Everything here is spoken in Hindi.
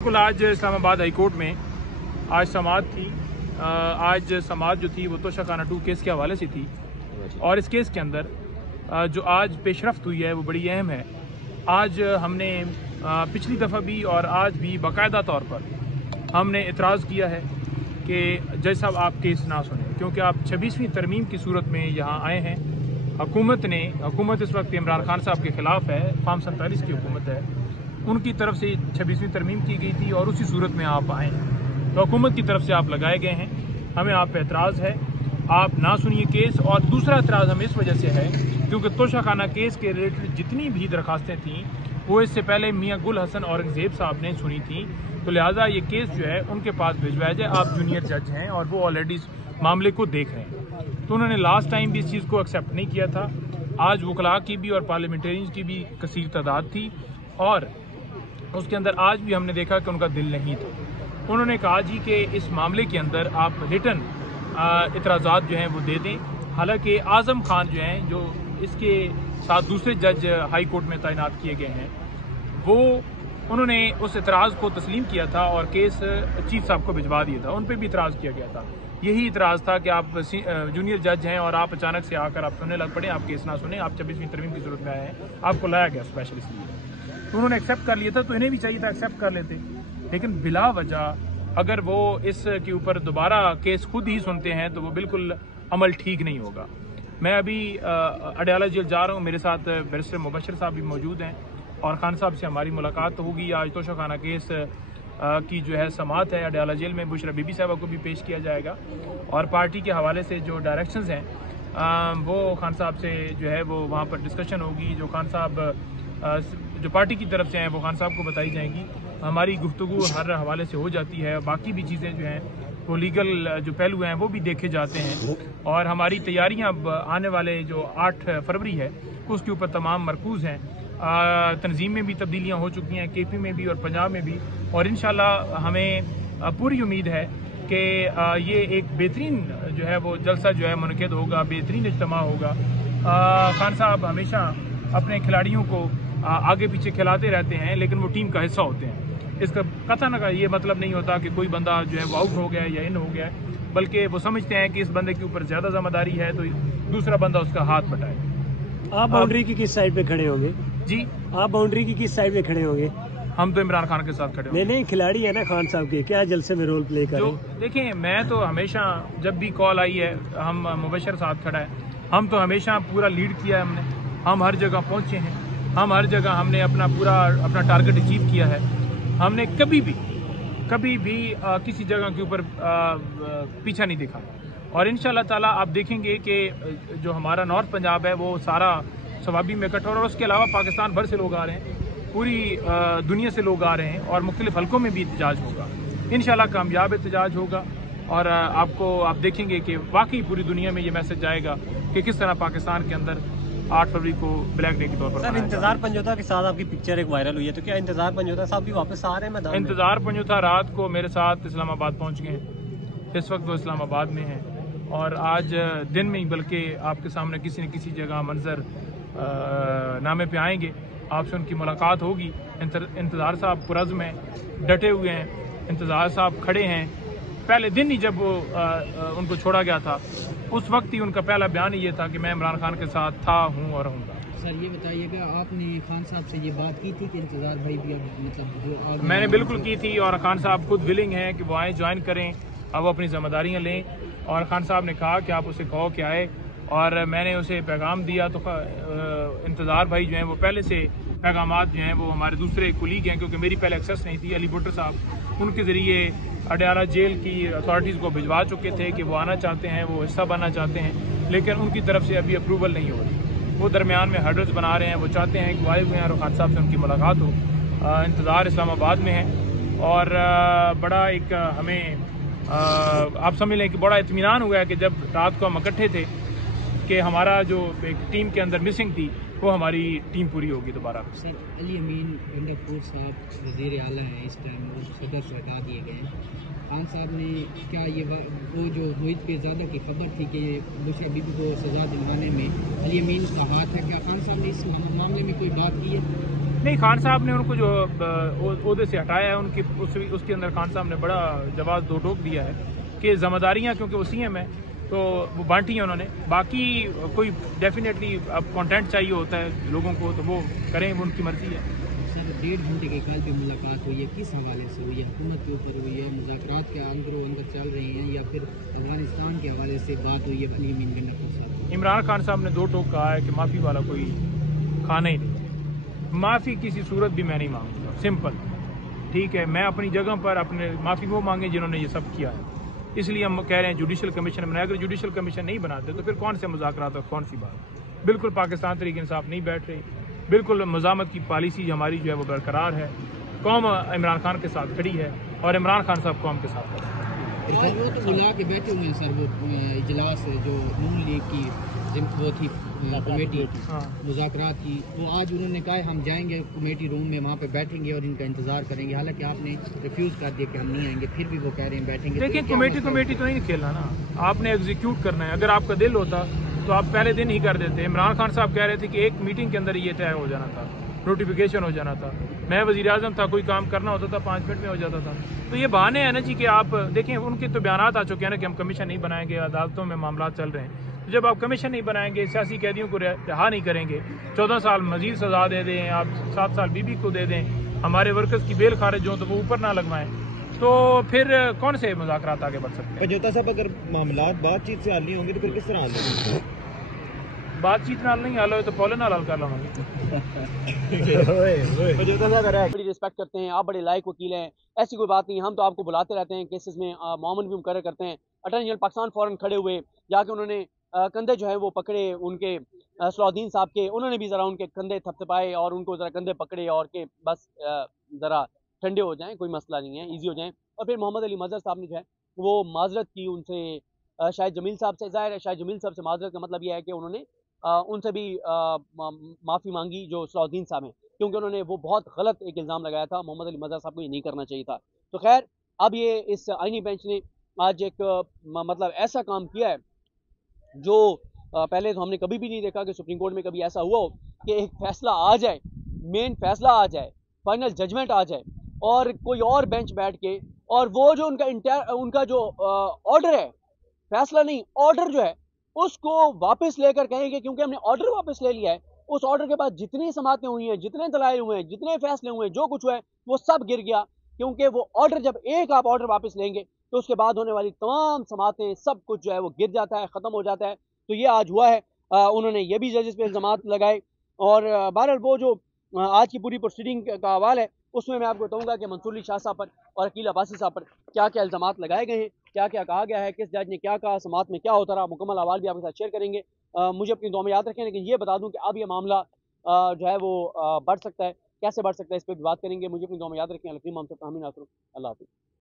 बिल्कुल आज इस्लामाबाद हाई कोर्ट में आज समाअत थी। आज समाअत जो थी वो तोशाखाना 2 केस के हवाले से थी और इस केस के अंदर जो आज पेशरफ्त हुई है वो बड़ी अहम है। आज हमने पिछली दफ़ा भी और आज भी बाकायदा तौर पर हमने इतराज़ किया है कि जज साहब आप केस ना सुने, क्योंकि आप 26वीं तरमीम की सूरत में यहाँ आए हैं। हुकूमत इस वक्त इमरान खान साहब के ख़िलाफ़ है, फार्म 47 की हुकूमत है, उनकी तरफ से 26वीं तरमीम की गई थी और उसी सूरत में आप आए हैं, तो हुकूमत की तरफ से आप लगाए गए हैं। हमें आप पे एतराज़ है, आप ना सुनिए केस। और दूसरा एतराज़ हमें इस वजह से है क्योंकि तोशाखाना केस के रिलेटेड जितनी भी दरखास्तें थीं वो इससे पहले मियाँ गुल हसन औरंगज़ेब साहब ने सुनी थी, तो लिहाजा ये केस जो है उनके पास भिजवाया जाए। आप जूनियर जज हैं और वो ऑलरेडी इस मामले को देख रहे हैं, तो उन्होंने लास्ट टाइम भी इस चीज़ को एक्सेप्ट नहीं किया था। आज वकला की भी और पार्लियामेंटेरियंस की भी कसीर तादाद थी और उसके अंदर आज भी हमने देखा कि उनका दिल नहीं था। उन्होंने कहा जी कि इस मामले के अंदर आप रिटन इतराज़ात जो हैं वो दे दें। हालांकि आज़म खान जो हैं, जो इसके साथ दूसरे जज हाई कोर्ट में तैनात किए गए हैं, वो उन्होंने उस इतराज़ को तस्लीम किया था और केस चीफ साहब को भिजवा दिया था। उन पर भी इतराज़ किया गया था। यही इतराज़ था कि आप जूनियर जज हैं और आप अचानक से आकर आप सुनने लग पड़े, आप केस ना सुने, आप 26वीं तरमीम की जरूरत में आए हैं, आपको लाया गया स्पेशल इसलिए। तो उन्होंने एक्सेप्ट कर लिया था, तो इन्हें भी चाहिए था एक्सेप्ट कर लेते। लेकिन बिला वजह अगर वो इसके ऊपर दोबारा केस खुद ही सुनते हैं तो वो बिल्कुल अमल ठीक नहीं होगा। मैं अभी अडयाला जेल जा रहा हूँ, मेरे साथ बैरिस्टर मुबशर साहब भी मौजूद हैं और खान साहब से हमारी मुलाकात होगी। आज तोशाखाना केस की जो है समाअत है अडयाला जेल में, बुशरा बीबी साहबा को भी पेश किया जाएगा और पार्टी के हवाले से जो डायरेक्शंस हैं वो खान साहब से जो है वो वहाँ पर डिस्कशन होगी। जो खान साहब जो पार्टी की तरफ से हैं वो खान साहब को बताई जाएंगी। हमारी गुफ्तगू हर हवाले से हो जाती है, बाकी भी चीज़ें जो हैं वो लीगल जो पहलू हैं वो भी देखे जाते हैं और हमारी तैयारियां आने वाले जो 8 फरवरी है उसके ऊपर तमाम मरकूज़ हैं। तंजीम में भी तब्दीलियां हो चुकी हैं, KP में भी और पंजाब में भी, और इंशाल्लाह हमें पूरी उम्मीद है कि ये एक बेहतरीन जो है वो जलसा जो है मुनक़िद होगा, बेहतरीन इज्तिमा होगा। खान साहब हमेशा अपने खिलाड़ियों को आगे पीछे खिलाते रहते हैं, लेकिन वो टीम का हिस्सा होते हैं। इसका कथन का ये मतलब नहीं होता कि कोई बंदा जो है वो आउट हो गया या इन हो गया, बल्कि वो समझते हैं कि इस बंदे के ऊपर ज़्यादा जिम्मेदारी है तो दूसरा बंदा उसका हाथ बटाए। आप बाउंड्री की किस साइड पे खड़े होंगे? जी, आप बाउंड्री की किस साइड पे खड़े होंगे? हम तो इमरान खान के साथ खड़े होंगे। नहीं, खिलाड़ी है ना खान साहब के, क्या जलसे में रोल प्ले करें? देखें, मैं तो हमेशा जब भी कॉल आई है, हम मुबशर साथ खड़ा है, हम तो हमेशा पूरा लीड किया है हमने, हम हर जगह पहुँचे हैं, हम हर जगह हमने अपना टारगेट अचीव किया है। हमने कभी भी किसी जगह के ऊपर पीछा नहीं दिखा और इंशाल्लाह ताला आप देखेंगे कि जो हमारा नॉर्थ पंजाब है वो सारा सवाबी में इकट्ठा, और उसके अलावा पाकिस्तान भर से लोग आ रहे हैं, पूरी दुनिया से लोग आ रहे हैं और मुख्तलिफ हलकों में भी एहतजाज होगा। इंशाल्लाह कामयाब एहतजाज होगा और आप देखेंगे कि वाकई पूरी दुनिया में ये मैसेज जाएगा कि किस तरह पाकिस्तान के अंदर 8 फरवरी को ब्लैक डे के तौर पर। सर, इंतजार पंजोता के साथ आपकी पिक्चर एक वायरल हुई है, तो क्या इंतजार पंजोता साहब भी वापस आ रहे हैं मैदान में? इंतजार पंजोता रात को मेरे साथ इस्लामाबाद पहुंच गए हैं, इस वक्त वो इस्लामाबाद में हैं और आज दिन में ही बल्कि आपके सामने किसी न किसी जगह मंजर नामे पे आएंगे, आपसे उनकी मुलाकात होगी। इंतजार साहब पुरज़्म हैं, डटे हुए हैं, इंतजार साहब खड़े हैं। पहले दिन ही जब वो उनको छोड़ा गया था उस वक्त ही उनका पहला बयान ये था कि मैं इमरान खान के साथ था, हूँ और रहूँगा। सर ये बताइएगा, आपने खान साहब से ये बात की थी कि इंतजार भाई भी अब मतलब मैंने बिल्कुल की थी और खान साहब खुद विलिंग हैं कि वो आए, ज्वाइन करें, अब वो अपनी जिम्मेदारियाँ लें। और खान साहब ने कहा कि आप उसे कहो कि आए और मैंने उसे पैगाम दिया, तो इंतजार भाई जो हैं वो पहले से पैगामात जो हैं वो हमारे दूसरे कुलीग हैं, क्योंकि मेरी पहले एक्सेस नहीं थी, अली भुट्टो साहब उनके ज़रिए अडयाला जेल की अथॉरिटीज़ को भिजवा चुके थे कि वो आना चाहते हैं, वो हिस्सा बनना चाहते हैं, लेकिन उनकी तरफ से अभी अप्रूवल नहीं हो रही। वो दरमियान में हर्डल्स बना रहे हैं, वो चाहते हैं कि आए हुए हैं और खान साहब से उनकी मुलाकात हो। इंतज़ार इस्लामाबाद में है और बड़ा एक हमें आप समझ लें कि बड़ा इत्मीनान हुआ है कि जब रात को हम इकट्ठे थे कि हमारा जो एक टीम के अंदर मिसिंग थी वो हमारी टीम पूरी होगी दोबारा। सर अली अमीन गंडापुर साहब वज़ीर आला हैं, इस टाइम वो सदर से हटा दिए गए हैं। खान साहब ने क्या ये वो जो मोहित पिरज़ादा की खबर थी कि बुशरा बीबी को सज़ा दिलवाने में अली अमीन का हाथ है, क्या खान साहब ने इस मामले में कोई बात की है? नहीं, खान साहब ने उनको जो ओहदे से हटाया है, उनकी उसके अंदर खान साहब ने बड़ा जवाब दो टोक दिया है कि जिम्मेदारियाँ, क्योंकि वो सीएम है तो वो बांटी हैं उन्होंने। बाकी कोई डेफिनेटली अब कंटेंट चाहिए होता है लोगों को, तो वो करें, वो उनकी मर्जी है। सर 1.5 घंटे के कल पे मुलाकात हुई है, किस हवाले से हुई है? हुकूमत के ऊपर हुई है, मुज़ाकरात के अंदर चल रहे हैं, या फिर अफगानिस्तान के हवाले से बात हुई है अली अमीन गंडापुर साहब? इमरान खान साहब ने दो टोक कहा है कि माफ़ी वाला कोई खाना ही नहीं, माफ़ी किसी सूरत भी मैं नहीं मांगूंगा, सिंपल। ठीक है, मैं अपनी जगह पर अपने माफ़ी वो मांगे जिन्होंने ये सब किया है, इसलिए हम कह रहे हैं जुडिशल कमीशन बनाए। अगर जुडिशल कमीशन नहीं बनाते तो फिर कौन से मुज़ाकरात और कौन सी बात। बिल्कुल पाकिस्तान तरीके इंसाफ नहीं बैठ रही, बिल्कुल मज़ामत की पॉलिसी हमारी जो है वो बरकरार है। कौम इमरान खान के साथ खड़ी है और इमरान खान साहब कौम के साथ खड़े हैं। सर वो तो बुला के बैठे हुए हैं सर, वो इजलास जो नून लीग की वो थी कमेटी मुज़ाकरात की, वो आज उन्होंने कहा है हम जाएंगे कमेटी रूम में, वहाँ पे बैठेंगे और इनका इंतजार करेंगे। हालांकि आपने रिफ्यूज़ कर दिया कि हम नहीं आएंगे, फिर भी वो कह रहे हैं बैठेंगे। देखिए, कमेटी तो नहीं खेलना ना, आपने एग्जीक्यूट करना है। अगर आपका दिल होता तो आप पहले दिन ही कर देते। इमरान खान साहब कह रहे थे कि एक मीटिंग के अंदर ये तय हो जाना था, नोटिफिकेशन हो जाना था। मैं वज़ीर आज़म था, कोई काम करना होता था 5 मिनट में हो जाता था। तो ये बहाने हैं ना जी कि आप देखें, उनके तो बयान आ चुके हैं ना कि हम कमीशन नहीं बनाएंगे, अदालतों में मामला चल रहे हैं। तो जब आप कमीशन नहीं बनाएंगे, सियासी कैदियों को रिहा नहीं करेंगे, 14 साल मजीद सजा दे दें, आप 7 साल बीबी को दे दें, हमारे वर्कर्स की बेल खारिज हो तो वो ऊपर ना लगवाएं, तो फिर कौन से मुज़ाकरात आगे बढ़ सकते हैं? पंजोता साहब, अगर मामला बातचीत से हल नहीं होंगे तो फिर किस तरह हल होंगे? बातचीत नाल नहीं हल हो तो पॉले नाल हल कर लवांगे। बड़ी रिस्पेक्ट करते हैं, आप बड़े लायक वकील हैं, ऐसी कोई बात नहीं। हम तो आपको बुलाते रहते हैं केसेस में, मामून भी मुकर्रर करते हैं। अटॉर्नी जनरल पाकिस्तान फ़ौरन खड़े हुए, जाके उन्होंने कंधे जो है वो पकड़े उनके सलाउद्दीन साहब के, उन्होंने भी ज़रा उनके कंधे थपथपाए और उनको ज़रा कंधे पकड़े और के बस ज़रा ठंडे हो जाएं, कोई मसला नहीं है, ईजी हो जाएं। और फिर मोहम्मद अली मजहर साहब ने जो है वो माजरत की उनसे, शायद जमील साहब से। ज़ाहिर है शायद जमील साहब से माजरत का मतलब यह है कि उन्होंने उनसे भी माफ़ी मांगी जो सलाउद्दीन साहब हैं, क्योंकि उन्होंने वो बहुत गलत एक इल्ज़ाम लगाया था। मोहम्मद अली मजहर साहब को ये नहीं करना चाहिए था। तो खैर, अब ये इस आईनी बेंच ने आज एक मतलब ऐसा काम किया है जो पहले तो हमने कभी भी नहीं देखा कि सुप्रीम कोर्ट में कभी ऐसा हुआ हो कि एक फैसला आ जाए, मेन फैसला आ जाए, फाइनल जजमेंट आ जाए और कोई और बेंच बैठ के, और वो जो उनका जो ऑर्डर है, फैसला नहीं ऑर्डर जो है, उसको वापस लेकर कहेंगे क्योंकि हमने ऑर्डर वापस ले लिया है। उस ऑर्डर के बाद जितनी समातें हुई हैं, जितने दलाइल हुए हैं, जितने फैसले हुए हैं, जो कुछ हुआ है वो सब गिर गया, क्योंकि वो ऑर्डर, जब एक आप ऑर्डर वापस लेंगे तो उसके बाद होने वाली तमाम समातें, सब कुछ जो है वो गिर जाता है, ख़त्म हो जाता है। तो ये आज हुआ है। उन्होंने ये भी जजेस पे इल्ज़ामात लगाए और बहरहाल वो जो आज की पूरी प्रोसीडिंग का हवाल है उसमें मैं आपको बताऊंगा कि मंसूर अली शाह साहब पर और अकील अब्बासी साहब पर क्या क्या इल्ज़ामात लगाए गए हैं, क्या क्या कहा गया है, किस जज ने क्या कहा, समात में क्या होता रहा, मुकम्मल अहवाल भी आपके साथ शेयर करेंगे। मुझे अपनी दुआ में याद रखें, लेकिन ये बता दूं कि अब ये मामला जो है वो बढ़ सकता है, कैसे बढ़ सकता है इस पर भी बात करेंगे। मुझे अपनी दुआ में याद रखें। अल्लाह हाफ़िज़।